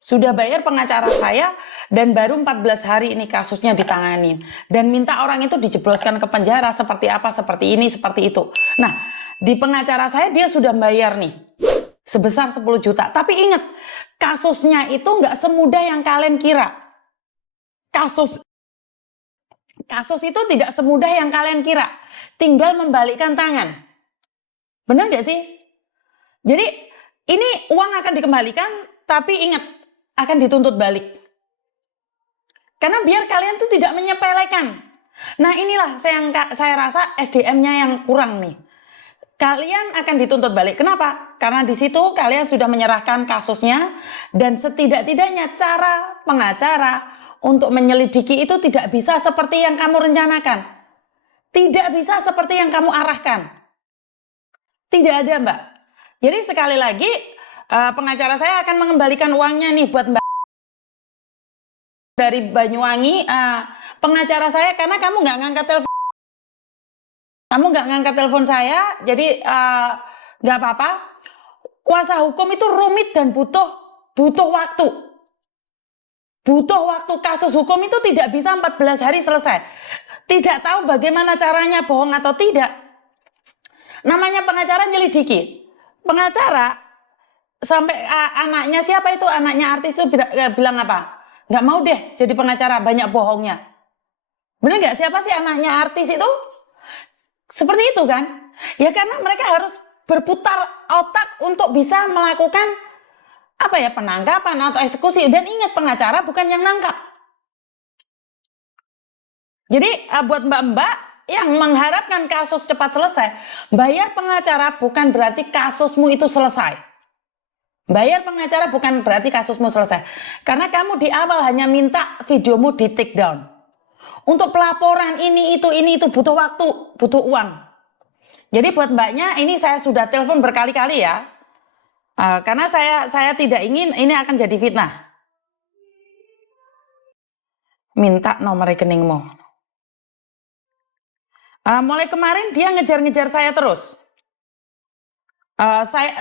Sudah bayar pengacara saya dan baru 14 hari ini kasusnya ditanganin. Dan minta orang itu dijebloskan ke penjara seperti apa, seperti ini, seperti itu. Nah, di pengacara saya dia sudah bayar nih sebesar 10 juta. Tapi ingat, kasusnya itu nggak semudah yang kalian kira. Kasus itu tidak semudah yang kalian kira. Tinggal membalikkan tangan. Benar nggak sih? Jadi ini uang akan dikembalikan, tapi ingat, akan dituntut balik. Karena biar kalian tuh tidak menyepelekan. Nah inilah saya rasa SDM-nya yang kurang nih. Kalian akan dituntut balik. Kenapa? Karena di situ kalian sudah menyerahkan kasusnya dan setidak-tidaknya cara pengacara untuk menyelidiki itu tidak bisa seperti yang kamu rencanakan. Tidak bisa seperti yang kamu arahkan. Tidak ada, Mbak. Jadi sekali lagi pengacara saya akan mengembalikan uangnya nih buat Mbak dari Banyuwangi. Pengacara saya karena kamu nggak ngangkat telepon. Kamu nggak ngangkat telepon saya, jadi nggak apa-apa. Kuasa hukum itu rumit dan butuh waktu. Butuh waktu. Kasus hukum itu tidak bisa 14 hari selesai. Tidak tahu bagaimana caranya bohong atau tidak. Namanya pengacara nyelidiki. Pengacara sampai anaknya siapa itu, anaknya artis itu bilang apa? Nggak mau deh jadi pengacara, banyak bohongnya. Bener nggak? Siapa sih anaknya artis itu? Seperti itu kan? Ya karena mereka harus berputar otak untuk bisa melakukan apa ya, penangkapan atau eksekusi. Dan ingat, pengacara bukan yang nangkap. Jadi buat mbak-mbak yang mengharapkan kasus cepat selesai, bayar pengacara bukan berarti kasusmu itu selesai. Bayar pengacara bukan berarti kasusmu selesai. Karena kamu di awal hanya minta videomu di take down. Untuk pelaporan ini itu butuh waktu, butuh uang. Jadi buat mbaknya ini saya sudah telepon berkali-kali ya. Karena saya tidak ingin ini akan jadi fitnah. Minta nomor rekeningmu. Mulai kemarin dia ngejar-ngejar saya terus.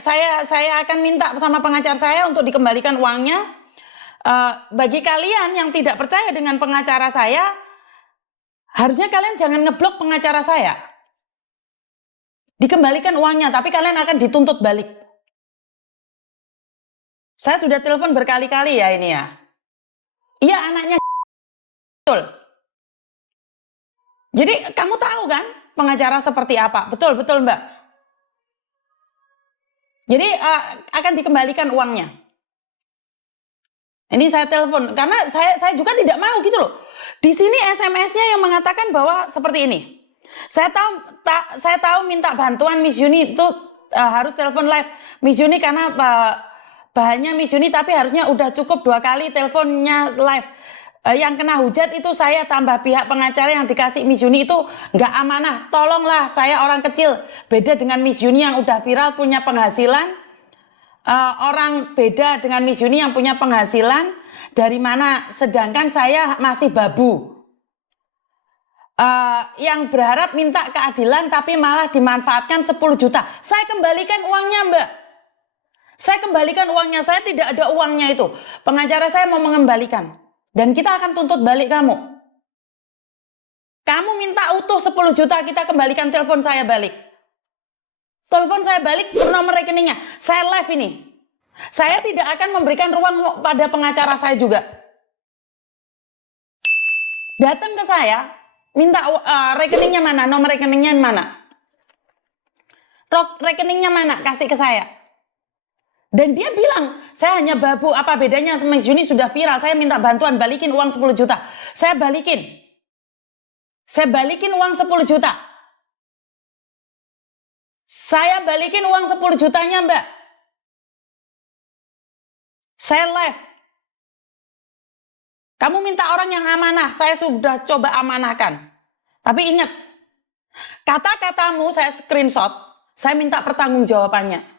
Saya akan minta sama pengacara saya untuk dikembalikan uangnya. Bagi kalian yang tidak percaya dengan pengacara saya, harusnya kalian jangan ngeblok pengacara saya. Dikembalikan uangnya, tapi kalian akan dituntut balik. Saya sudah telepon berkali-kali ya ini ya. Iya, anaknya betul. Jadi kamu tahu kan pengacara seperti apa? Betul Mbak. Jadi akan dikembalikan uangnya. Ini saya telepon karena saya juga tidak mau gitu loh. Di sini SMS-nya yang mengatakan bahwa seperti ini. Saya tahu minta bantuan Miss Yuni itu harus telepon live Miss Yuni karena bahannya Miss Yuni, tapi harusnya udah cukup 2 kali teleponnya live. Yang kena hujat itu saya tambah pihak pengacara yang dikasih Miss Yuni itu nggak amanah. Tolonglah, saya orang kecil. Beda dengan Miss Yuni yang udah viral punya penghasilan. Orang beda dengan Miss Yuni yang punya penghasilan dari mana, sedangkan saya masih babu. Yang berharap minta keadilan tapi malah dimanfaatkan 10 juta. Saya kembalikan uangnya, Mbak. Saya kembalikan uangnya, saya tidak ada uangnya itu. Pengacara saya mau mengembalikan. Dan kita akan tuntut balik kamu. Kamu minta utuh 10 juta, kita kembalikan telepon saya balik. Telepon saya balik, nomor rekeningnya. Saya live ini. Saya tidak akan memberikan ruang pada pengacara saya juga. Datang ke saya, minta rekeningnya mana, nomor rekeningnya mana. Rekeningnya mana, kasih ke saya. Dan dia bilang, saya hanya babu, apa bedanya Miss Yuni sudah viral, saya minta bantuan, balikin uang 10 juta. Saya balikin uang 10 juta. Saya balikin uang 10 jutanya, Mbak. Saya live. Kamu minta orang yang amanah, saya sudah coba amanahkan. Tapi ingat, kata-katamu saya screenshot, saya minta pertanggungjawabannya.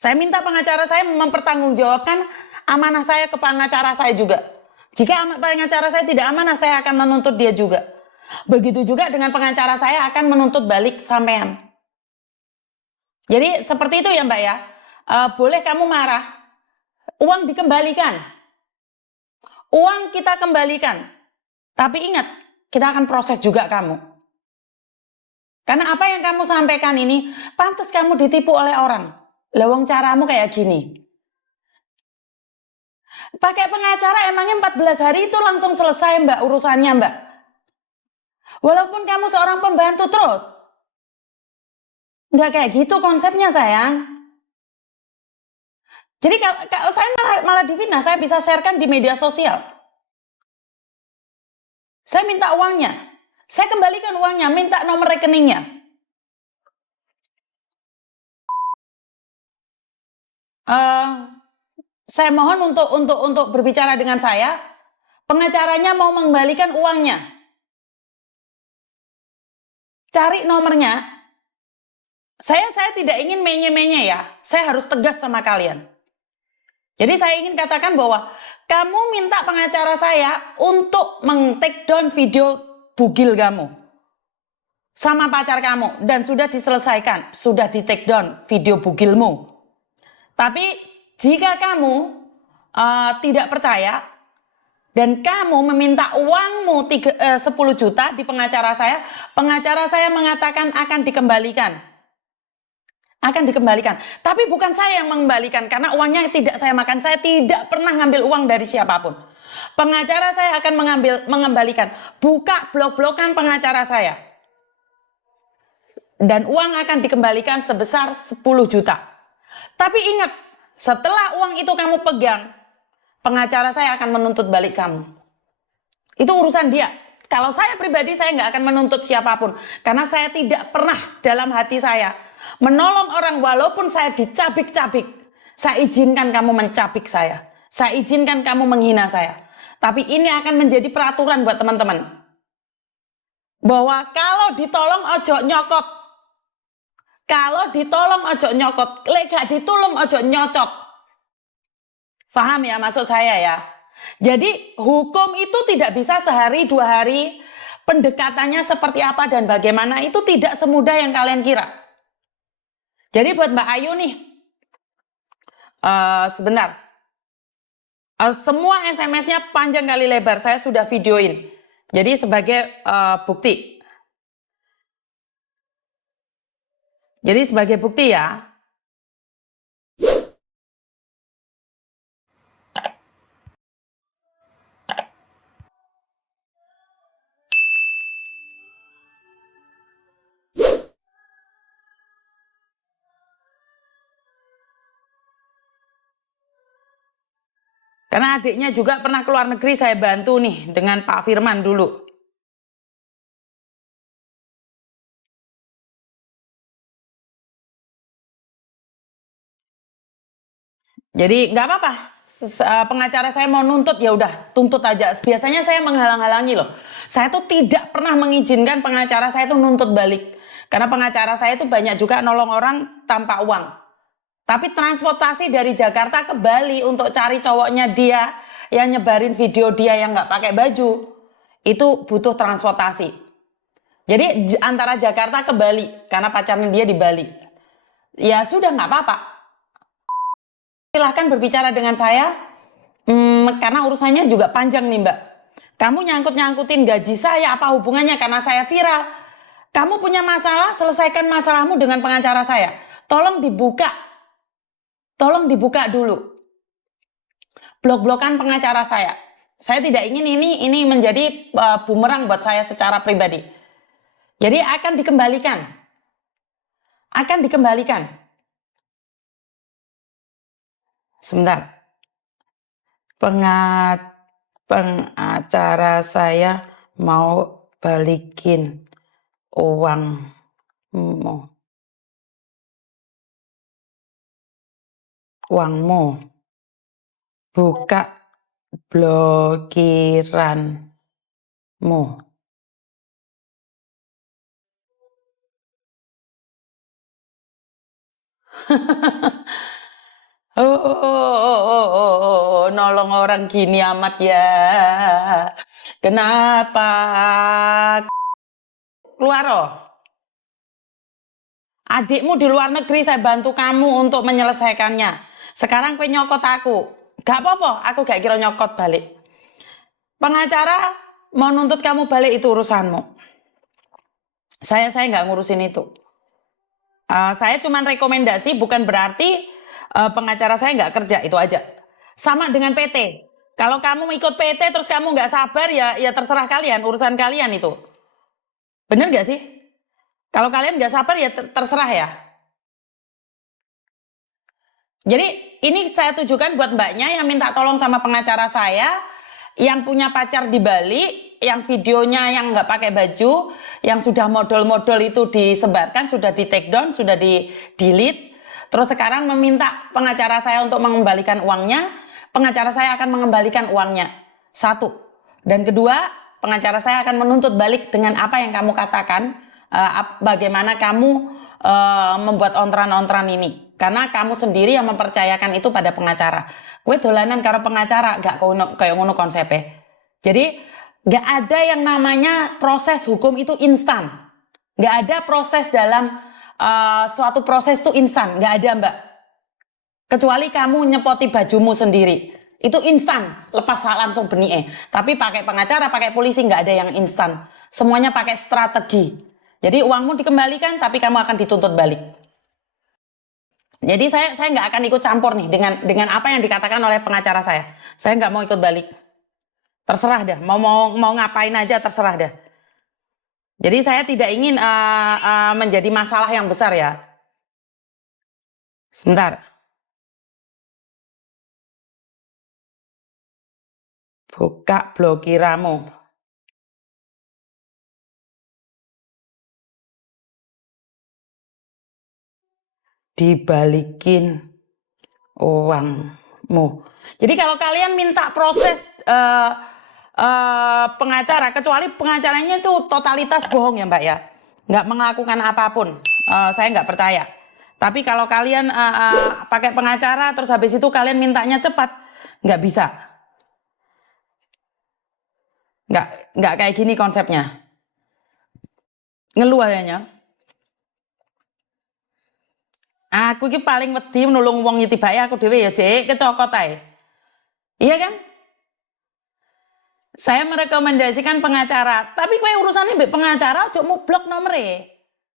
Saya minta pengacara saya mempertanggungjawabkan amanah saya ke pengacara saya juga. Jika pengacara saya tidak amanah, saya akan menuntut dia juga. Begitu juga dengan pengacara saya akan menuntut balik sampean. Jadi seperti itu ya Mbak ya. Boleh kamu marah. Uang dikembalikan. Uang kita kembalikan. Tapi ingat, kita akan proses juga kamu. Karena apa yang kamu sampaikan ini, pantas kamu ditipu oleh orang. Lewong caramu kayak gini. Pakai pengacara emangnya 14 hari itu langsung selesai mbak urusannya mbak. Walaupun kamu seorang pembantu terus. Nggak kayak gitu konsepnya sayang. Jadi kalau saya malah difitnah, saya bisa sharekan di media sosial. Saya minta uangnya. Saya kembalikan uangnya, minta nomor rekeningnya. Saya mohon untuk berbicara dengan saya. Pengacaranya mau mengembalikan uangnya. Cari nomornya. Saya tidak ingin menye-menye ya. Saya harus tegas sama kalian. Jadi saya ingin katakan bahwa kamu minta pengacara saya untuk meng-take down video bugil kamu sama pacar kamu dan sudah diselesaikan, sudah di-take down video bugilmu. Tapi jika kamu tidak percaya dan kamu meminta uangmu 10 juta di pengacara saya mengatakan akan dikembalikan. Akan dikembalikan. Tapi bukan saya yang mengembalikan karena uangnya tidak saya makan. Saya tidak pernah ngambil uang dari siapapun. Pengacara saya akan mengembalikan. Buka blok-blokan pengacara saya. Dan uang akan dikembalikan sebesar 10 juta. Tapi ingat, setelah uang itu kamu pegang, pengacara saya akan menuntut balik kamu. Itu urusan dia. Kalau saya pribadi, saya nggak akan menuntut siapapun. Karena saya tidak pernah dalam hati saya menolong orang walaupun saya dicabik-cabik. Saya izinkan kamu mencabik saya. Saya izinkan kamu menghina saya. Tapi ini akan menjadi peraturan buat teman-teman. Bahwa kalau ditolong ojo nyokot. Kalau ditolong ojo nyokot. Lek gak ditulung ojo nyocot. Paham ya maksud saya ya? Jadi hukum itu tidak bisa sehari dua hari. Pendekatannya seperti apa dan bagaimana itu tidak semudah yang kalian kira. Jadi buat Mbak Ayu nih, sebentar. Semua SMS-nya panjang kali lebar, saya sudah videoin. Jadi sebagai bukti. Jadi sebagai bukti ya. Karena adiknya juga pernah keluar negeri, saya bantu nih dengan Pak Firman dulu. Jadi nggak apa-apa, pengacara saya mau nuntut ya udah tuntut aja. Biasanya saya menghalang-halangi loh. Saya tuh tidak pernah mengizinkan pengacara saya tuh nuntut balik. Karena pengacara saya tuh banyak juga nolong orang tanpa uang. Tapi transportasi dari Jakarta ke Bali untuk cari cowoknya dia yang nyebarin video dia yang nggak pakai baju, itu butuh transportasi. Jadi antara Jakarta ke Bali, karena pacarnya dia di Bali. Ya sudah nggak apa-apa. Silahkan berbicara dengan saya, karena urusannya juga panjang nih mbak. Kamu nyangkut-nyangkutin gaji saya, apa hubungannya karena saya viral. Kamu punya masalah, selesaikan masalahmu dengan pengacara saya. Tolong dibuka. Tolong dibuka dulu. Blok-blokan pengacara saya. Saya tidak ingin ini menjadi bumerang buat saya secara pribadi. Jadi akan dikembalikan. Akan dikembalikan. Sebentar. Pengacara saya mau balikin uangmu. Buka blokiranmu. Nolong orang gini amat ya. Kenapa? Keluar oh. Adikmu di luar negeri saya bantu kamu untuk menyelesaikannya. Sekarang kowe nyokot aku. Gak apa-apa, aku gak kira nyokot balik. Pengacara mau nuntut kamu balik itu urusanmu. Saya nggak ngurusin itu. Saya cuma rekomendasi, bukan berarti pengacara saya nggak kerja, itu aja. Sama dengan PT. Kalau kamu ikut PT terus kamu nggak sabar, ya terserah kalian, urusan kalian itu. Bener nggak sih? Kalau kalian nggak sabar ya terserah ya. Jadi ini saya tujukan buat mbaknya yang minta tolong sama pengacara saya, yang punya pacar di Bali, yang videonya yang nggak pakai baju, yang sudah model-model itu disebarkan, sudah di take down, sudah di delete, terus sekarang meminta pengacara saya untuk mengembalikan uangnya. Pengacara saya akan mengembalikan uangnya. Satu. Dan kedua, pengacara saya akan menuntut balik dengan apa yang kamu katakan, bagaimana kamu membuat ontran-ontran ini. Karena kamu sendiri yang mempercayakan itu pada pengacara. Gue dolanan karo pengacara, gak kayak ngono konsepnya. Jadi gak ada yang namanya proses hukum itu instan. Gak ada proses dalam suatu proses itu instan, gak ada mbak. Kecuali kamu nyepoti bajumu sendiri, itu instan, lepas langsung benih. Tapi pakai pengacara, pakai polisi nggak ada yang instan. Semuanya pakai strategi. Jadi uangmu dikembalikan, tapi kamu akan dituntut balik. Jadi saya nggak akan ikut campur nih dengan apa yang dikatakan oleh pengacara saya. Saya nggak mau ikut balik. Terserah dah, mau ngapain aja terserah dah. Jadi saya tidak ingin menjadi masalah yang besar ya. Sebentar. Buka blokiramu. Dibalikin uangmu. Jadi kalau kalian minta proses pengacara, kecuali pengacaranya itu totalitas bohong ya mbak ya, nggak melakukan apapun, saya nggak percaya. Tapi kalau kalian pakai pengacara terus habis itu kalian mintanya cepat, nggak bisa. Nggak kayak gini konsepnya. Ngeluh adanya. Aku ki paling wedi nulung wong tibake aku dhewe ya Jek, kecokot ae. Iya kan? Saya merekomendasikan pengacara, tapi kowe urusannya mbek pengacara ojo mublok nomere.